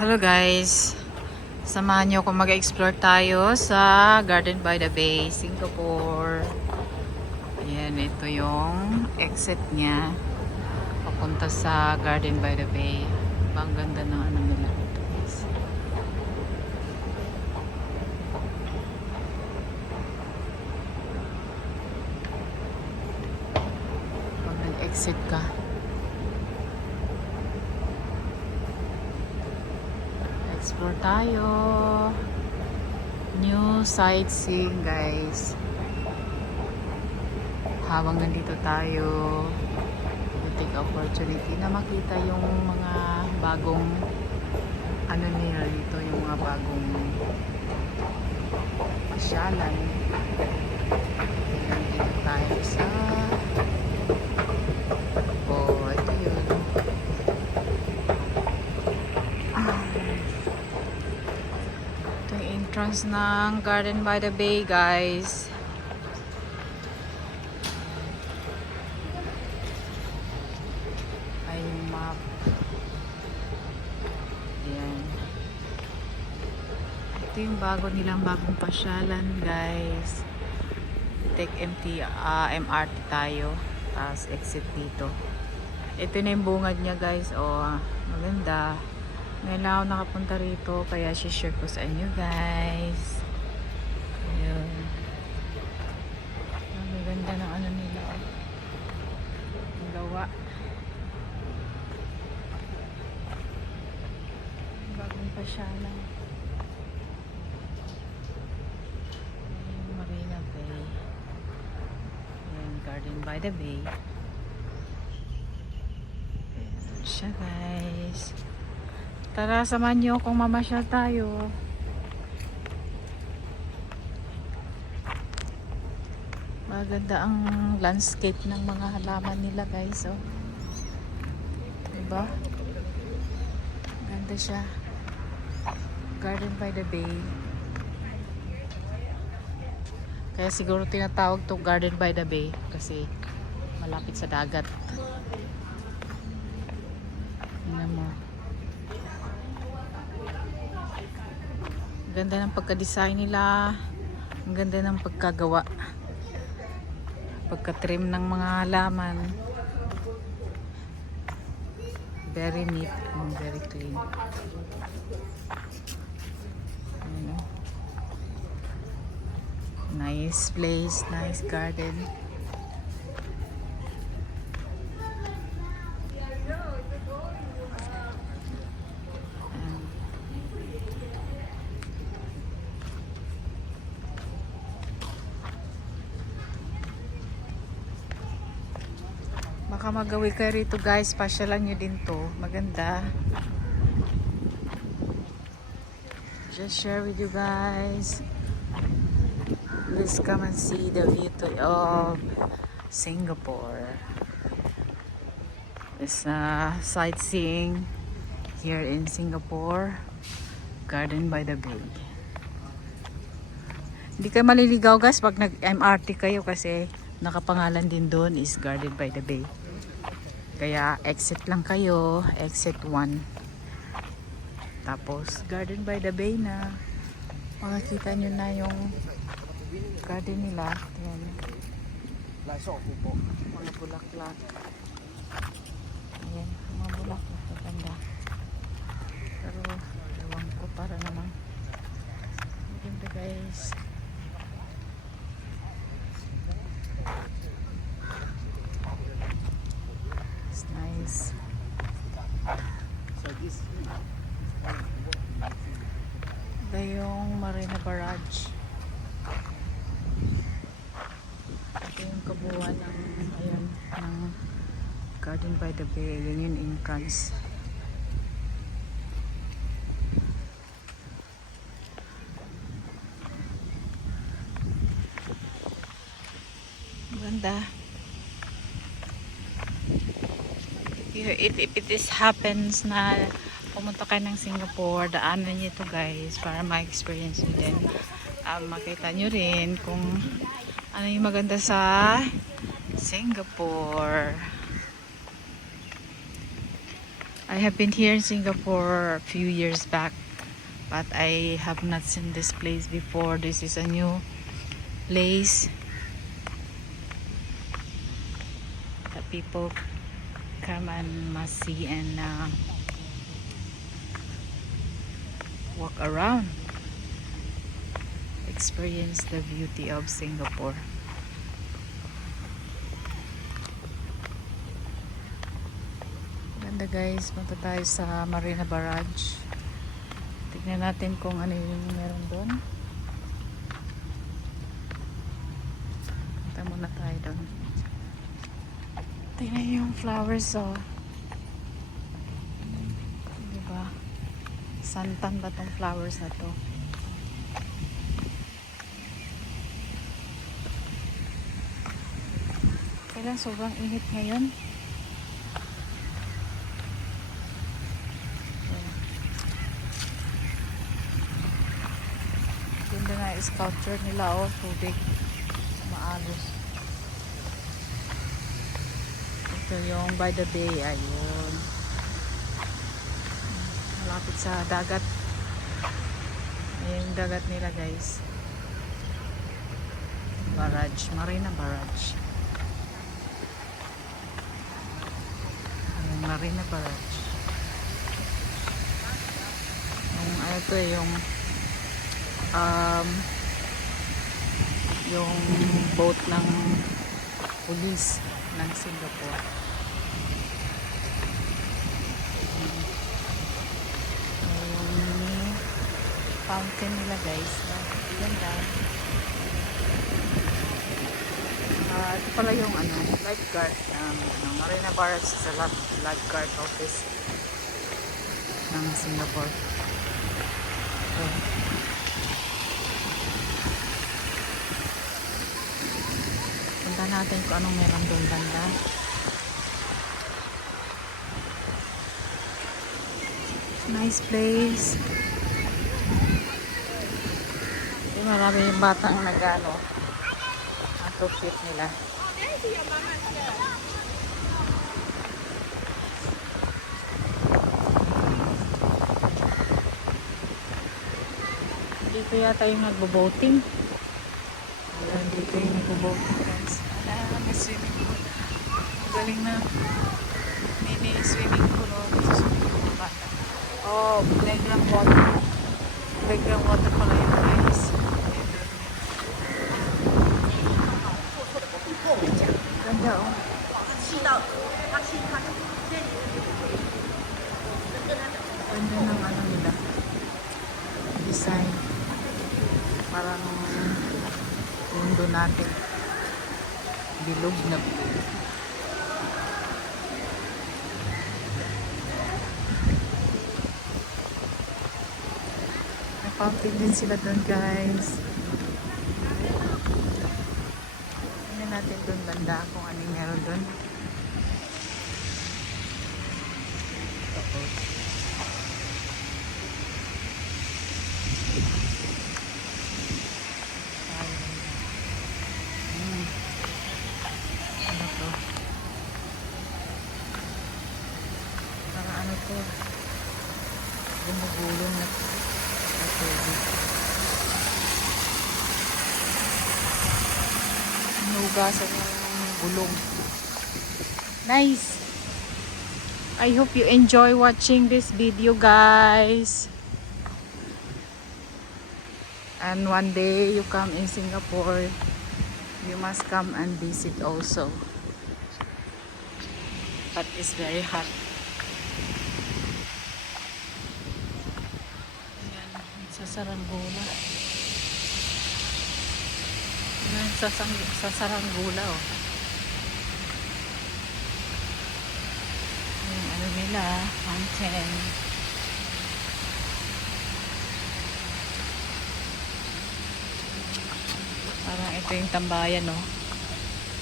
Hello guys, samahan niyo kung mag-explore tayo sa Garden by the Bay, Singapore. Ayan, ito yung exit niya papunta sa Garden by the Bay. Ang ganda ng ano nila ito guys. Pag nag-exit ka, explore tayo. New sightseeing guys. Habang nandito tayo, we take opportunity na makita yung mga bagong ano nila dito, yung mga bagong pasyalan. Nandito tayo sa ito yun. Ito yung entrance ng Garden by the Bay guys. Map. Ayan. Ito yung bagong pasyalan guys. Take MRT tayo. Tapos exit dito. Ito na yung bungad niya guys. Maganda. Ngayon lang ako nakapunta rito. Kaya share ko sa inyo guys. Ayan. Ang ganda ng ano nila. Ang gawa. Bagong pasyalan. Marina Bay. Ayan, Garden by the Bay. Ayan siya guys. Tara, samahan nyo kung mamasyal tayo. Maganda ang landscape ng mga halaman nila guys. Diba? Ganda siya. Garden by the Bay. Kaya siguro tinatawag to Garden by the Bay kasi malapit sa dagat. Tingnan mo. Ganda ng pagka-design nila. Ang ganda ng pagkagawa. Pagka-trim ng mga halaman. Very neat and very clean. Nice place, nice garden. Baka magawi kayo rito guys, pasyalan nyo din to. Maganda. Just share with you guys. Please come and see the view of Singapore. It's sightseeing here in Singapore, Garden by the Bay. Hindi kayo maliligaw guys pag nag-MRT kayo kasi nakapangalan din doon is Garden by the Bay. Kaya exit lang kayo, exit 1. Tapos Garden by the Bay na. Makikita nyo na yung garden nila. Ayan. Mga bulaklak. Ayan, mga bulaklak. Maganda. Pero, ewan ko para naman. Maganda guys. It's nice. Ito yung Marina Barrage. Yung kabuuan ng Garden by the Bay. Yun yung entrance. Maganda. If it happens na pumunta kayo ng Singapore, daanan nyo ito guys para ma-experience nyo din. Makita nyo rin kung ano yung maganda sa Singapore. I have been here in Singapore a few years back, but I have not seen this place before. This is a new place that people come and must see and walk around, experience the beauty of Singapore. Ganda guys, punta tayo sa Marina Barrage. Tignan natin kung ano yung meron doon. Punta muna tayo doon. Tignan yung flowers, oh. Diba? Santan ba tong flowers na to? Kailan sobrang init ngayon. Ganda nga yung sculpture nila, oh. Tubig. Maalos. Ito yung by the bay. Ayun. Malapit sa dagat. Ayun yung dagat nila guys. Barrage. Marina Barrage. Ayun, Marina Barrage. Ano to yung boat ng police ng Singapore. Yung fountain nila guys. Ganda. Ito pala yung lifeguard Marina Barrage sa lifeguard office ng Singapore. So, punta natin kung anong meron doon banda. Nice place. Marami yung batang nag-ano. Outfit nila. Dito yata yung nagbo-boating. Dito yung nagbo-boating guys. May swimming pool. Galing na. Mini swimming pool. Dito swimming pool bata. Oh, playground water. Playground water pala yung guys. Ganda oh. Ganda ng ano nila. Design. Parang mundo natin. Bilog na bilog. May fountain din sila doon guys. Tingnan natin doon banda kung anong meron doon. Ano to? Para ano to? Gumugulong na tubig. Hinugasan yung gulong. Nice! I hope you enjoy watching this video guys. And one day you come in Singapore, you must come and visit also. But it's very hot. Ayan, sa Saranggola. Ayan, sa Saranggola oh. Ayan, ano nila, fountain. Parang ito yung tambayan no.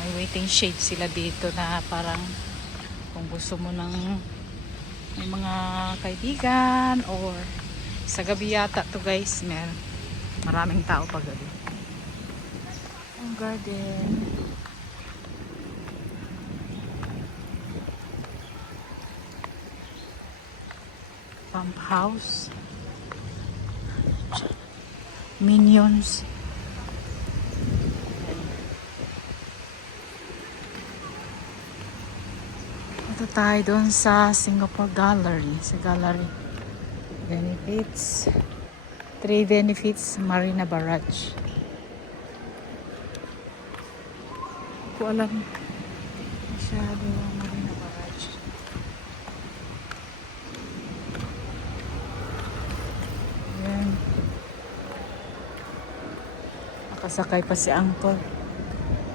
May waiting shade sila dito na parang kung gusto mo ng may mga kaibigan or sa gabi yata to guys, maraming tao pag gabi. Ang garden. Pump house. Minions. Ito tayo doon sa Singapore Gallery. Sa gallery. Benefits. 3 benefits Marina Barrage. Hindi ko alam masyado ang Marina Barrage. Ayan. Nakasakay pa si Uncle.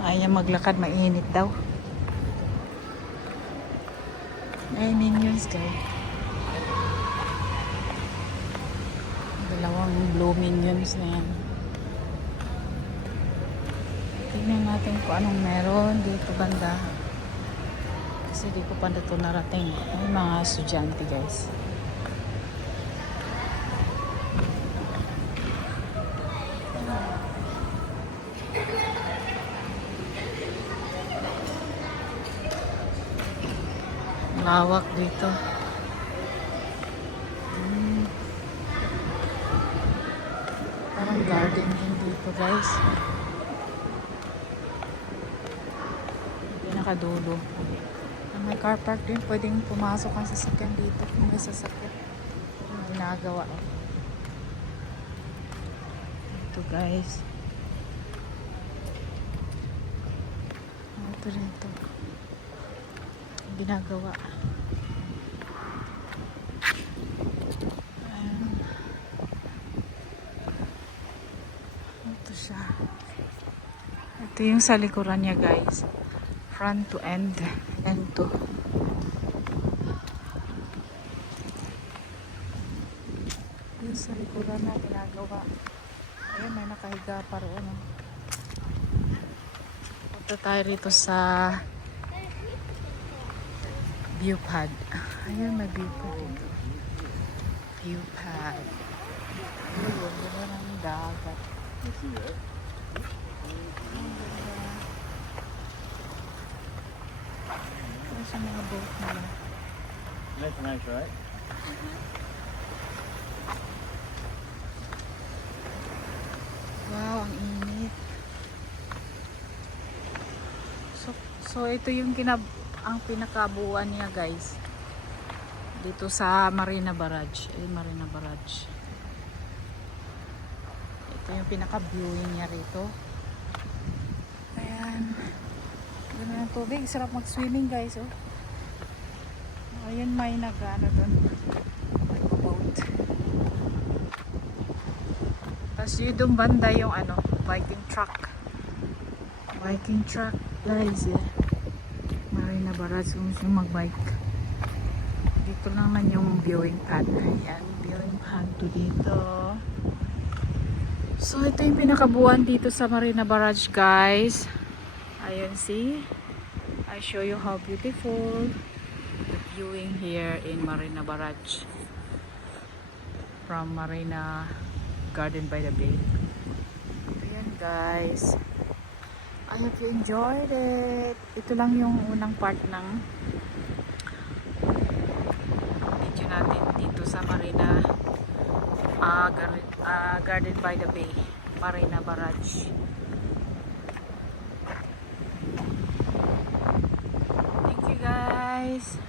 Ayaw niya maglakad, mainit daw. Ay, minions guys. Dalawang blue minions na yan. Tingnan natin kung anong meron dito banda. Kasi di ko pa dito narating. May mga estudyante guys. Lawak dito. Parang garden din dito guys. Pinakadulo. May car park din. Pwedeng pumasok ang sasakyan dito kung may sasakyan. Ginagawa. Ito guys. Ito rito. Ginagawa. Ayan. Ito siya. Ito yung sa likuran niya guys. Front to end. End to. Yung sa likuran na ginagawa. Ayan, may nakahiga pa roon. Punta tayo rito sa view pad. Ayan, may view pad dito. View pad. Ayun, ganda ng dagat. Ano sa mga boat nila? Nice, right? Wow, ang init. So ito yung ang pinakabuuan niya guys. Dito sa Marina Barrage. Marina Barrage. Ito yung pinaka-viewing niya rito. Ayan. Ganda ng tubig. Sarap mag-swimming guys. Oh. Ayan, may nag-ano doon. Nag-boat. Tapos yun doon banda yung ano, biking truck. Biking truck guys. Marina Barrage kung gusto mag-bike. Dito lang man yung viewing pad. Ayan, viewing pad to dito. So ito yung pinakabuuan dito sa Marina Barrage guys. Ayan, see? I show you how beautiful the viewing here in Marina Barrage from Marina Garden by the Bay. Ayan guys, I hope you enjoyed it. Ito lang yung unang part ng video natin dito sa Marina Garden by the Bay, Marina Barrage. Thank you guys.